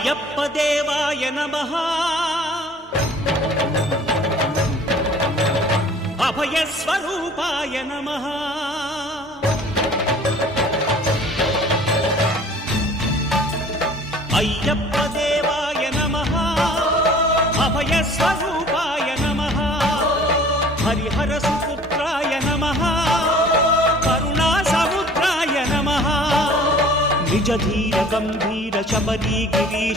అయ్యప్ప దేవాయ నమః అభయ స్వరూపాయ నమః అయ్యప్ప దేవాయ నమః అభయ స్వరూపాయ నమః హరిహర సుపుత్రాయ నమః కరుణా సముద్రాయ నమః నిజ ధీర గంభీర శబరి గిరీశ